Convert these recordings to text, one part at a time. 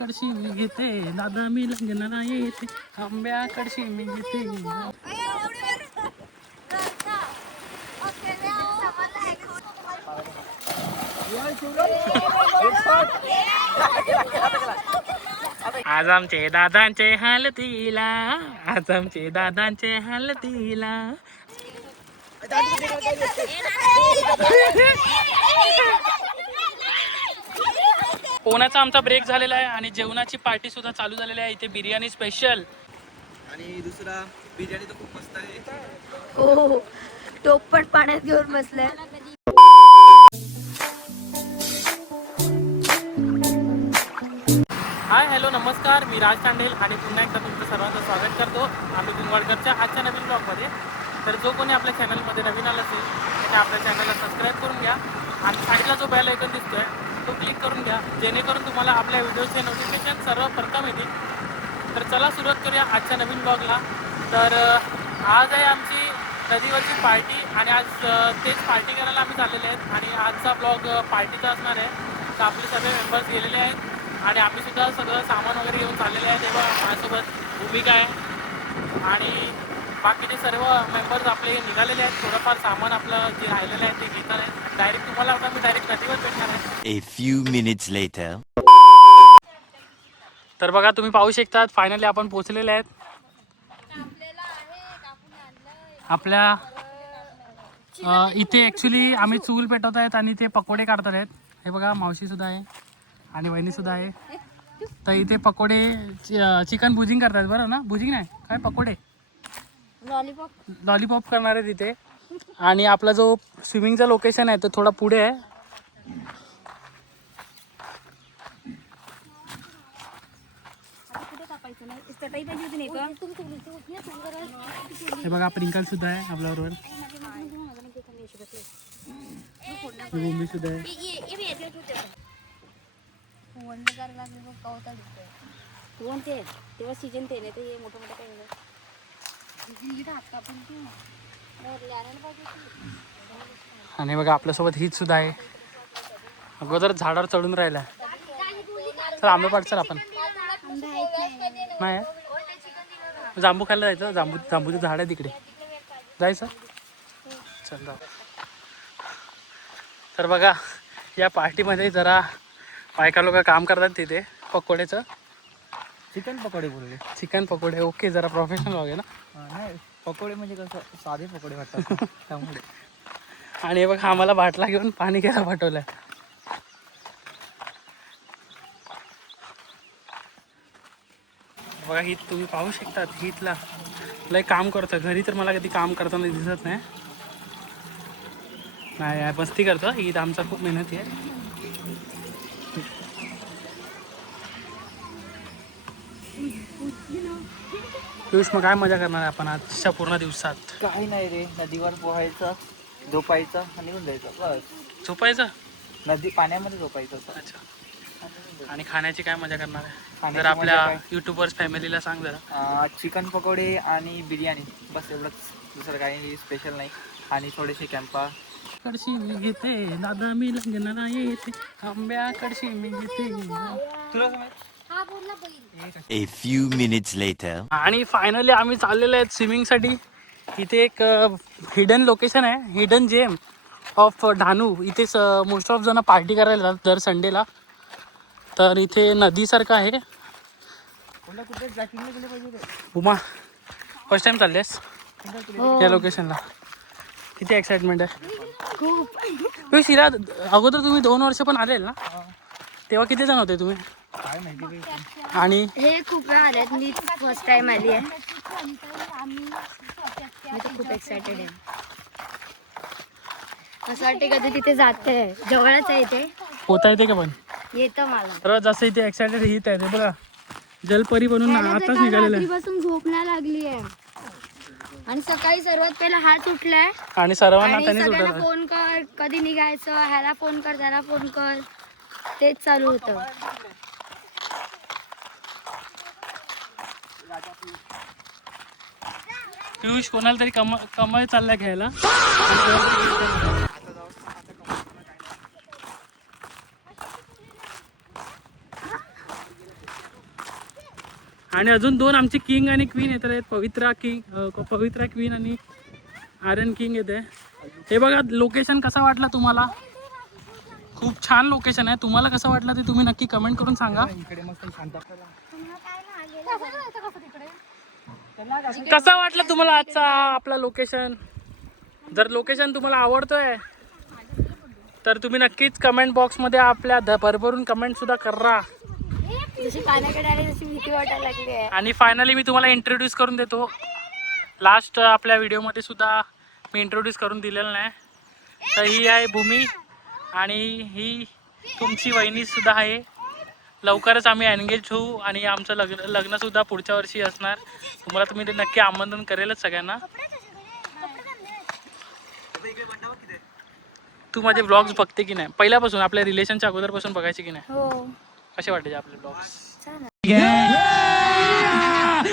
कडशी मी घेते दादा मी लग्नाला येते आंब्या कडशी मी घेते. आज आमचे दादांचे हलतीला, आज आमचे दादांचे हलतीला. पोहण्याचा आमचा ब्रेक झालेला आहे आणि जेवणाची पार्टी सुद्धा चालू झालेली आहे. इथे बिर्याणी स्पेशल आणि दुसरा बिर्याणी तर खूप मस्त आहे. हो टोप पण पाण्यात घेऊन बसलाय. हाय हॅलो नमस्कार, मी राज तांडेल आणि पुन्हा एकदा तुमचं सर्वांचं स्वागत करतो आम्ही कुंभवाडकरच्या आजच्या नवीन ब्लॉगमध्ये. तर जो कोणी आपल्या चॅनलमध्ये नवीन आला असेल त्याने आपल्या चॅनलला सबस्क्राईब करून घ्या आणि साईडला जो बेल आयकॉन दिसतोय तो क्लिक करून घ्या, जेणेकरून तुम्हाला आपल्या व्हिडिओचे नोटिफिकेशन सर्वप्रथम येतील. तर चला सुरुवात करूया आजच्या नवीन ब्लॉगला. तर आज आहे आमची नदीवरची पार्टी आणि आज तेच पार्टी करायला आम्ही चाललेले आहेत आणि आजचा ब्लॉग पार्टीचा असणार आहे. तर आपले सगळे मेंबर्स गेलेले आहेत आणि आम्ही सुद्धा सगळं सामान वगैरे घेऊन चाललेले आहे. तेव्हा माझ्यासोबत भूमिका आहे आणि बाकीचे सर्व मेंबर्स आपले निघालेले आहेत. थोडंफार सामान आपलं जे राहिलेलं आहे ते घेणार आहे. डायरेक्ट तुम्हाला आता मी डायरेक्ट नदीवर भेटणार आहे. A few minutes later. तर बघा तुम्ही पाहू शकतात फायनली आपण पोहोचलेले आहेत. आपल्या इथे ॲक्च्युली आम्ही चूल पेटवत आहेत आणि ते पकोडे काढतात आहेत. हे बघा मावशी सुद्धा आहे आणि वहिनी सुद्धा आहे. तर इथे पकोडे चिकन भुजिंग करतात बरं ना, भुजिंग नाही काय पकोडे लॉलीपॉप करणार आहे तिथे. आणि आपला जो स्विमिंगचा लोकेशन आहे तो थोडा पुढे आहे. हे बघा प्रिंकल सुद्धा आहे आपल्याबरोबर, भूमी सुद्धा आहे. तेव्हा सीजन ते नाही तर हे मोठं मोठं काही आणि बघा आपल्यासोबत हीच सुद्धा आहे. अगोदर झाडावर चढून राहिला. तर आंबे पाडचल आपण नाही जांबू खायला जायचं. जांबूचं झाड आहे तिकडे जायचं. चल जाऊ. तर बघा या पार्टीमध्ये जरा बायका लोक काम करतात तिथे पकोड्याचं. चिकन पकोडे बोलले. चिकन पकोडे ओके, जरा प्रोफेशनल वगैरे ना. नाही पकोडे म्हणजे कसं साधे पकोडे वाटतात त्यामुळे. आणि हे बघा आम्हाला बाटला घेऊन पाणी घ्यायला पाठवलं. बघा ही तुम्ही पाहू शकतात हीतला लय काम करतं. घरी तर मला कधी काम करताना दिसत नाही. नाही मस्ती करतो. ईद आमचा खूप मेहनती आहे. पियुष मग काय मजा करणार आहे आपण आजच्या पूर्ण दिवसात? काही नाही रे, नदीवर पोहायचं, झोपायचं आणि निघून जायचं बस. झोपायचं नदी पाण्यामध्ये झोपायचं. अच्छा. आणि खाण्याची काय मजा करणार आहे? खाण्याची जर आपल्या मजा काय? युट्यूबर्स फॅमिलीला सांग जरा. चिकन पकोडे आणि बिर्याणी बस एवढंच, दुसरं काही स्पेशल नाही. आणि थोडेसे कॅम्पा कडशी मी घेते दादा मी लग्नाला येते आंब्या कडशी मी घेते. तुला समज. A few minutes later. आणि फायनली आम्ही चाललेलो आहेत स्विमिंगसाठी. इथे एक हिडन लोकेशन आहे, हिडन जेम ऑफ ढानू. इथेच मोस्ट ऑफ जण पार्टी करायला जातात दर संडेला. तर इथे नदीसारखं आहे. उमा फर्स्ट टाइम चाललेस या लोकेशनला? किती एक्साइटमेंट आहे खूप. शिरा अगोदर तुम्ही 2 वर्ष पण आलेल ना, तेव्हा किती जण होते तुम्ही? काय माहिती. आणि हे खूप वेळा आल्यात. मी फर्स्ट टाइम आली आहे. मी तर खूप एक्सायटेड आहे. असं वाटते कधी तिथे जाते. जवळच आहे इथे. होता येते का पण येतं मला. तर जसं इथे एक्सायटेड हीत आहे ते बघा जलपरी बनून आताच निघालेलं आहे. रात्रीपासून झोप नाही लागली आहे आणि सकाळी सर्वात पहिला हात उठलाय आणि सर्वांना आणि त्यांनीच सगळ्यांना उठवलं. फोन कर, कधी निघायचं, ह्याला फोन कर त्याला फोन कर, तेच चालू होतं. पियुष कोणाला तरी कमळ चालला घ्यायला. आणि अजून 2 आमचे किंग आणि क्वीन येत आहेत. पवित्रा क्वीन आणि आर्यन किंग येते. हे बघा लोकेशन कसा वाटला तुम्हाला. खूप छान लोकेशन आहे. तुम्हाला कसं वाटलं ते तुम्ही नक्की कमेंट करून सांगा. इकडे मस्त शांत कसा वाटला तुम्हाला आजचा आपला लोकेशन. जर लोकेशन तुम्हाला आवडतोय तर तुम्ही नक्कीच कमेंट बॉक्समध्ये आपल्या भरभरून कमेंट सुद्धा करा. जशी पाण्याकडे आली तशी भीती वाटायला लागली आहे. आणि फायनली मी तुम्हाला इंट्रोड्यूस करून देतो. लास्ट आपल्या व्हिडिओमध्ये सुद्धा मी इंट्रोड्यूस करून दिलेलं नाही. तर ही आहे भूमी आणि ही तुमची वहिनी सुद्धा आहे. लवकरच आम्ही एनगेज होऊ आणि आमचं लग्नसुद्धा पुढच्या वर्षी असणार. तुम्हाला तुम्ही ते नक्की आमंत्रण करेलच सगळ्यांना. तू माझे ब्लॉग्स बघते की नाही पहिल्यापासून, आपल्या रिलेशनच्या अगोदरपासून बघायचे की नाही. हो कसे वाटायचे आपले ब्लॉग्स.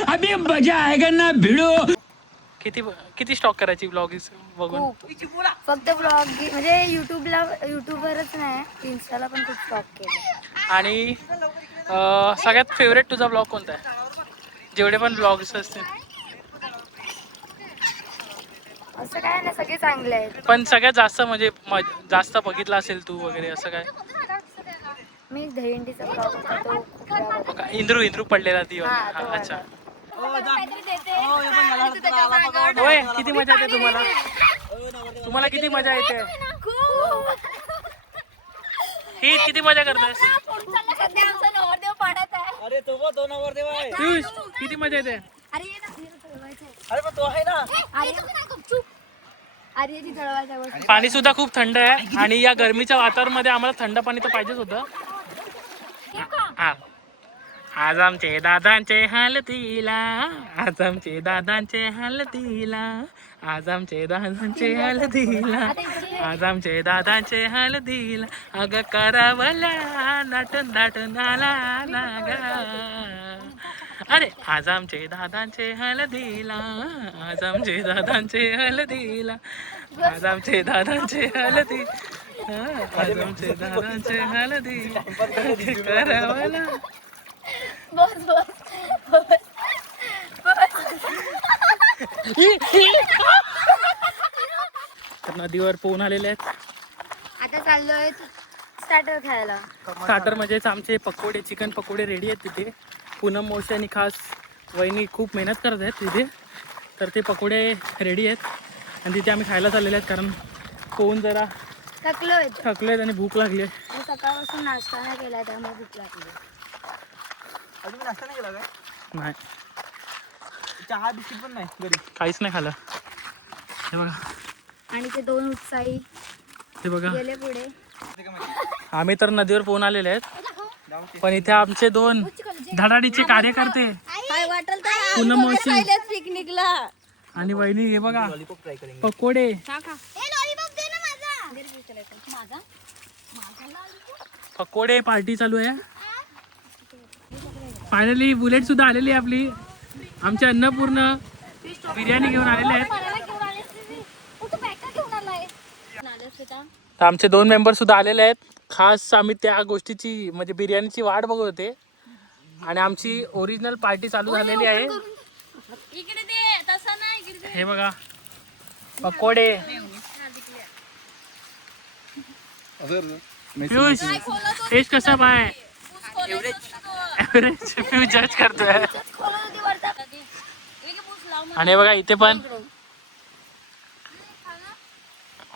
अभी मजा आएगा ना भिड़ो. किती स्टॉक करायची ब्लॉग बघून. खूप. फक्त ब्लॉग म्हणजे युट्यूबवरच नाही, इन्स्टाला पण खूप स्टॉक केलं. आणि सगळ्यात फेवरेट तुझा ब्लॉग कोणता आहे जेवढे पण ब्लॉग्स असतील. असं काय नाही, सगळे चांगले आहेत. पण सगळ्यात जास्त म्हणजे जास्त बघितला असेल तू वगैरे असं काय. मी दहीहंडीचा ब्लॉग होता तो खूप वेळा बघितला. इंद्रू पडलेला ती हा, वगैरे. तो अच्छा. वाला. होय किती मजा येते तुम्हाला. तुम्हाला किती मजा येते. ही किती मजा करतेस. अरे तो वो नवरदेव आहे. पियुष किती मजा येते. अरे पण तो आहे ना. पाणी सुद्धा खूप थंड आहे आणि या गरमीच्या वातावरणामध्ये आम्हाला थंड पाणी तर पाहिजेच होतं. हा. आज आमचे दादांचे हळदीला, आज आमचे दादांचे हळदीला, आज आमचे दादांचे हळदीला, आज आमचे दादांचे हळदीला, अग करावला नाटून नाटून आला ना ग. अरे आज आमचे दादांचे हळदीला, आज आमचे दादांचे हळदीला, आज आमचे दादांचे हळदी, आज आमचे दादांचे हळदी करावला. तर नदीवर पोहून आलेले आहेत. आता चाललोय स्टार्टर खायला. स्टार्टर म्हणजेच आमचे पकोडे, चिकन पकोडे रेडी आहेत तिथे. पूनम मावशी आणि खास वहिनी खूप मेहनत करत आहेत तिथे. तर ते पकोडे रेडी आहेत आणि तिथे आम्ही खायला चाललेले आहेत कारण पोहून जरा थकलोय. थकलेत आणि भूक लागली आहे. मी सकाळपासून नाश्ता नाही केला त्यामुळे भूक लागली. अजून नाश्ता नाही केला काय. नाही चहा बिस्किट पण नाही घरी. काहीच नाही खाल्लं. हे बघा आणि ते 2 उत्साही हे बघा गेले पुढे. आम्ही तर नदीवर पोहून आलेले आहेत पण इथे आमचे 2 धडाडीचे कार्यकर्ते पूनम मावशी पिकनिकला आणि वहिनी हे बघा पकोडे पकोडे पार्टी चालू आहे. फायनली बुलेट सुद्धा आलेली आहे आपली. आमचे अन्नपूर्ण बिर्याणी घेऊन आलेले आहेत. तर आमचे 2 मेंबर सुद्धा आलेले आहेत. खास आम्ही त्या गोष्टीची म्हणजे बिर्याणीची वाट बघत होते आणि आमची ओरिजिनल पार्टी चालू झालेली आहे. हे बघा पकोडे. पियुष टेस्ट कसा बाय. एव्हरेज पियुष जज करतोय. आणि बघा इथे पण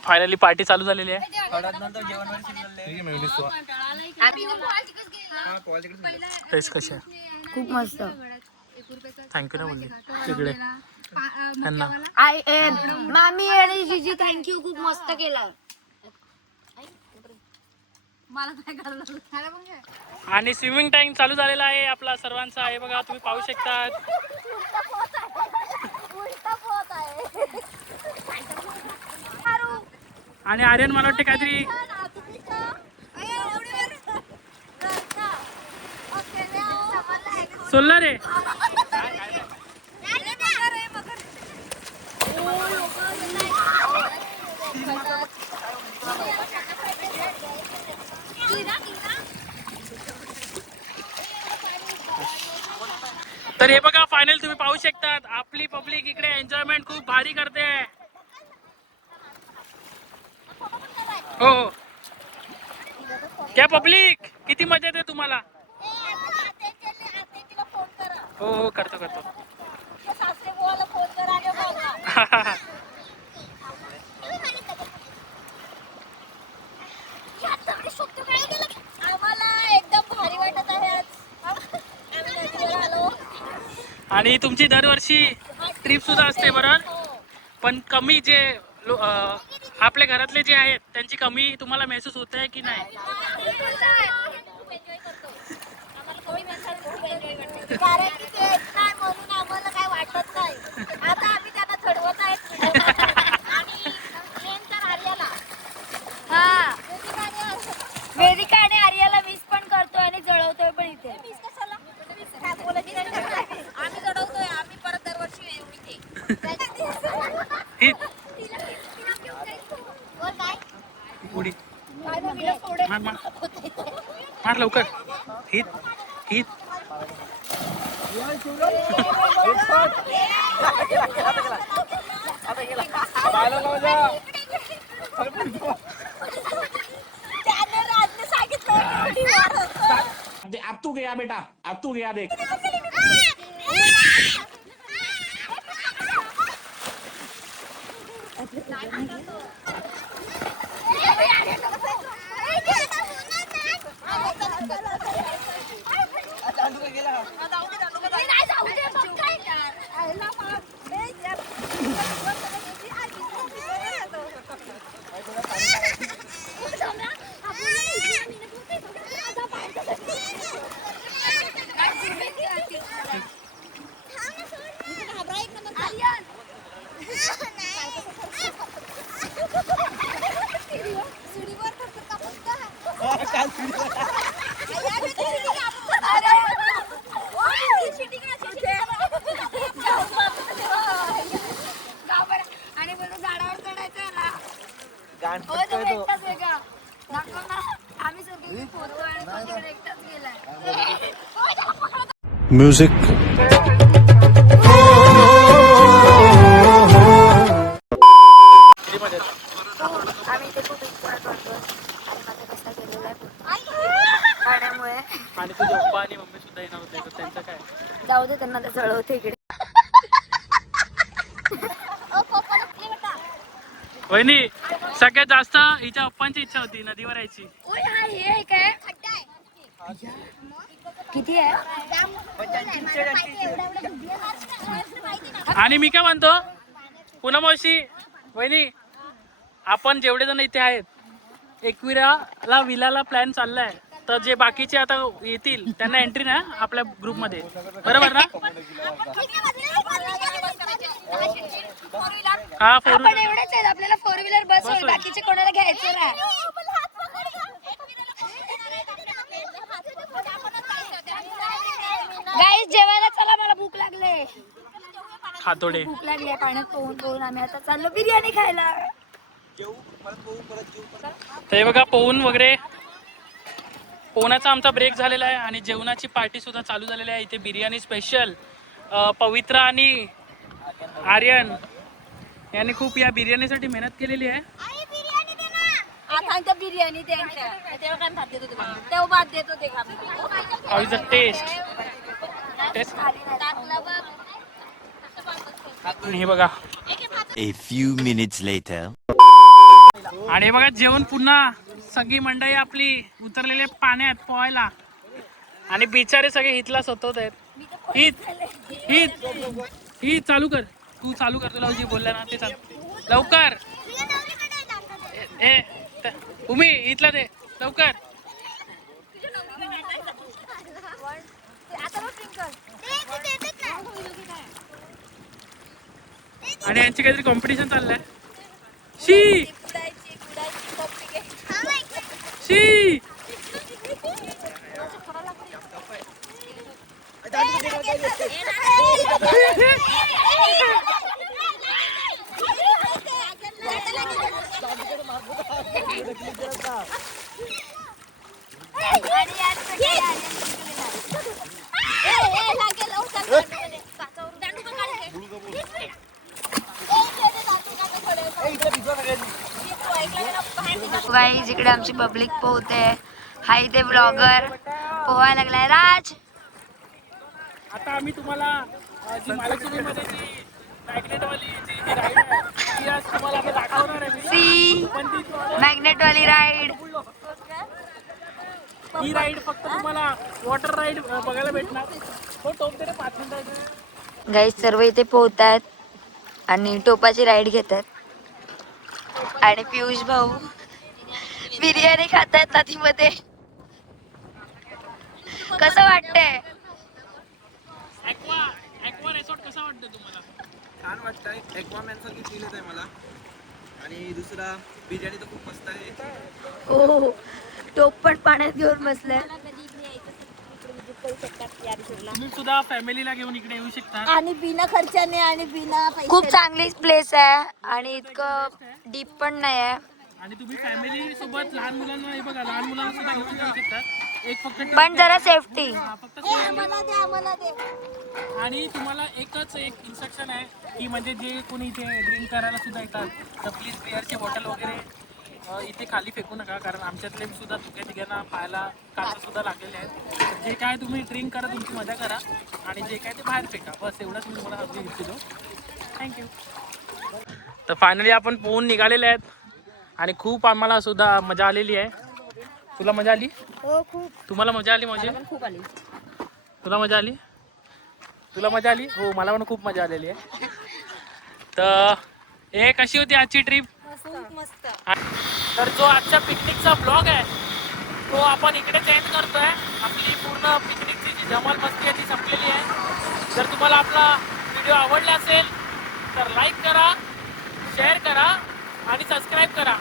फायनली पार्टी चालू झालेली आहे. टेस्ट कशी आहे. खूप मस्त. थँक्यू ना बोलली तिकडे त्यांना. मामी आणि जीजी थँक्यू, खूप मस्त केलं. आणि स्विमिंग टाइम चालू झालेला आहे आपला सर्वांचा. आहे बघा तुम्ही पाहू शकता. आणि आर्यन मला वाटते काहीतरी सोलला रे. तर हे बघा फायनल तुम्ही पाहू शकतात आपली पब्लिक इकडे एन्जॉयमेंट खूप भारी करते. हो हो क्या पब्लिक किती मजा येते तुम्हाला. हो हो करतो करतो. आणि तुमची दरवर्षी ट्रिप सुद्धा असते बरोबर. पण कमी जे आपल्या घरातले जे आहेत त्यांची कमी तुम्हाला महसूस होत आहे की नाही. वेदिका आणि आर्याला मिस पण करतोय आणि जळवतोय पण इथे. आम्ही चढवतोय आम्ही परत दरवर्षी येऊ इथे. उडी मार लवकर. हित हित अब तू गया बेटा, अब तू गया देख. आणि बोलतो झाडावर चढायचं ना. गाण हो तो एकटाच वेगळा दाखव ना. आम्ही सगळे फोटो आणि तो तिकडे एकटाच गेलाय. म्युझिक किती मजा येते. आम्ही इथे खूप एन्जॉय करतो आणि माझा कसा गेलेला आहे पाण्यामुळे. आणि तुझे पप्पा आणि मम्मी सुद्धा येणार होते तर त्यांचं काय. जाऊ दे त्यांना ते जळवते इकडे. वहिनी सगळ्यात जास्त हिच्या पप्पांची इच्छा होती नदीवर यायची. ओय हा हे काय किती आहे. आणि मी काय म्हणतो पुन्हा मावशी वहिनी आपण जेवढे जण इथे आहेत एकविराला विलाला प्लॅन चाललाय. तर जे बाकीचे आता येतील त्यांना एंट्री ना आपल्या ग्रुपमध्ये बरोबर ना. हा फोर आपण एवढेच आहेत आपल्याला 4 व्हीलर बस होईल. बाकीचे कोणाला घ्यायचं नाही. गाईस जेवायला चला मला भूक लागले. हातोडे. भूक लागली आहे पाण्यात पोहून पोहून. आम्ही आता चाललो बिर्याणी खायला. ते बघा पोहून वगैरे पोहण्याचा आमचा ब्रेक झालेला आहे आणि जेवणाची पार्टी सुद्धा चालू झालेली आहे. इथे बिर्याणी स्पेशल पवित्रा आणि आर्यन यांनी खूप या बिर्याणीसाठी मेहनत केलेली आहे. बिर्याणी त्यांच्या तेव्हा काय भात देतो तुम्हाला तेव्हा भात देतो ते खा. How is the taste. आणि हे बघा A few minutes later. आणि हे बघा जेवण पुन्हा सगळी मंडळी आपली उतरलेले पाण्यात पोहायला आणि बिचारे सगळे हितला सतवत आहेत. हित हित हित चालू कर. तू चालू कर. तुला जे बोलला ना ते चालू लवकर. ए उमी इथला दे लवकर. आणि यांची काहीतरी कॉम्पिटिशन चाललंय. शी शी तिकडे आमची पब्लिक पोहते. हा इथे ब्लॉगर पोहायला लागलाय. राज आता आम्ही तुम्हाला जी महालक्ष्मीमध्ये जी मॅग्नेटवाली जी राईड आहे ती आज तुम्हाला आता दाखवणार आहे मी. सी पण ती मॅग्नेट वाली राईड. ही राईड फक्त तुम्हाला वॉटर राईड बघायला भेटणार. हो टोप तरी 5 मिनिटाचे. गाईस सर्व इथे पोहतायत आणि टोपाची राईड घेतात. आणि पियुष भाऊ बिर्याणी खातायत नदीमध्ये. कसं वाटतंय? ॲक्वा रिसॉर्ट कसा वाटतं तुम्हाला? छान वाटतंय. ॲक्वामॅनसारखी फील येत आहे मला. आणि दुसरा बिर्याणी तर खूप मस्त आहे. हो टोप पण पाण्यात घेऊन बसलाय. तुम्ही सुद्धा फॅमिलीला घेऊन इकडे येऊ शकता. आणि बिना खर्चाने आणि बिना पैसे खूप चांगली प्लेस आहे आणि इतकं डीप पण नाही आहे. आणि तुम्ही फॅमिली सोबत लहान मुलांना हे बघा लहान मुलांना सुद्धा घेऊन जाऊ शकता. एक फक्त पण जरा सेफ्टी. फक्त आम्हाला दे. आणि तुम्हाला एकच एक इन्स्ट्रक्शन आहे की म्हणजे जे कोणी इथे ड्रिंक करायला सुद्धा येतात तर प्लीज बिअरची बॉटल वगैरे इथे खाली फेकू नका. कारण आमच्यातले सुद्धा तिघांना पाहायला काचा सुद्धा लागलेले आहेत. तर जे काय तुम्ही ड्रिंक करा तुमची मजा करा आणि जे काय ते बाहेर फेका. बस एवढंच मी तुम्हाला अगदी इच्छितो. थँक्यू. तर फायनली आपण पोहून निघालेले आहेत आणि खूप आम्हाला सुद्धा मजा आलेली आहे. तुला मजा आली? हो खूप. तुम्हाला मजा आली? म्हणजे खूप आली. तुला मजा आली? तुला मजा आली? हो मला पण खूप मजा आलेली आहे. तर हे कशी होती आजची ट्रिप? मस्त. तर जो आजच्या पिकनिकचा ब्लॉग आहे तो आपण इकडेच एंड करतोय. आपली पूर्ण पिकनिकची जी धमाल मस्ती आहे ती संपलेली आहे. जर तुम्हाला आपला व्हिडिओ आवडला असेल तर लाईक करा, शेअर करा आणि सबस्क्राईब करा.